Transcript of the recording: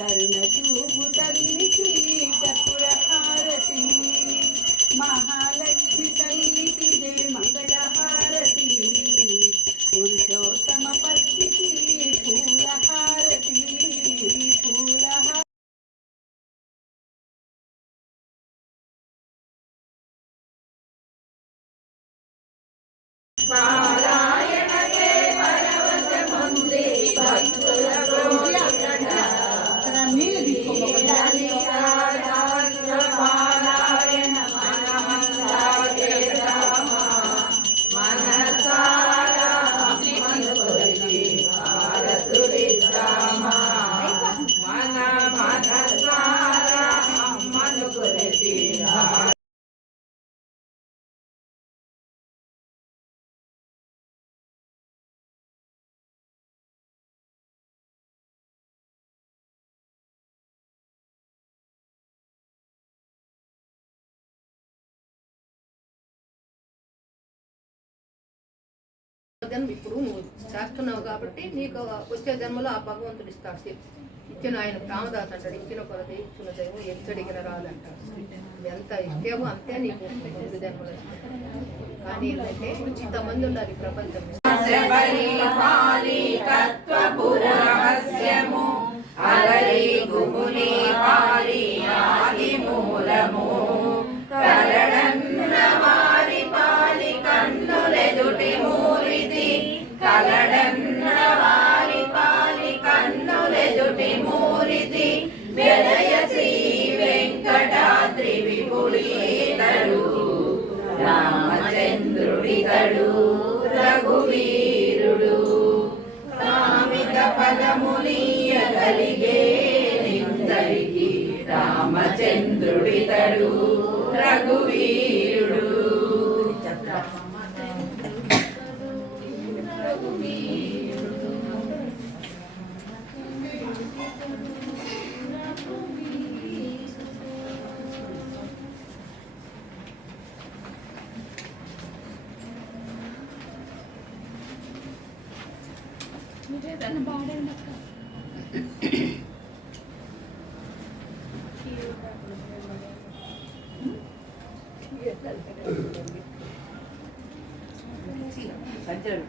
తరుణ చూపు తల్లికి కపుర హారతి మహాలక్ష్మి తల్లికి జయ మంగళ హారతి పురుషోత్తమ పత్నికి పూల హారతి పూల Wow. జన్మ ఇప్పుడు నువ్వు చేస్తున్నావు కాబట్టి నీకు వచ్చే జన్మలో ఆ భగవంతుడు ఇస్తాడు. ఇచ్చిన ఆయన రామదాస్ అంటాడు. ఇచ్చిన కొరత ఇచ్చిన దైవం ఎచ్చడిగిన రాదంటాడు ఎంత ఇచ్చేవో అంతే నీకు ముందు జన్మలో కానీ ఏంటంటే ఇంతమంది ఉండాలి ఈ ప్రపంచం వెంకటాద్రి రామచంద్రుడితడు రఘువీరుడు. కామిత ఫలములీయగలిగే నిందరికి రామచంద్రుడితడు రఘువీరుడు. ലക്ഷ്മിയുടെ തന്നെ പാടുണ്ടൊക്കെ സഞ്ചാരം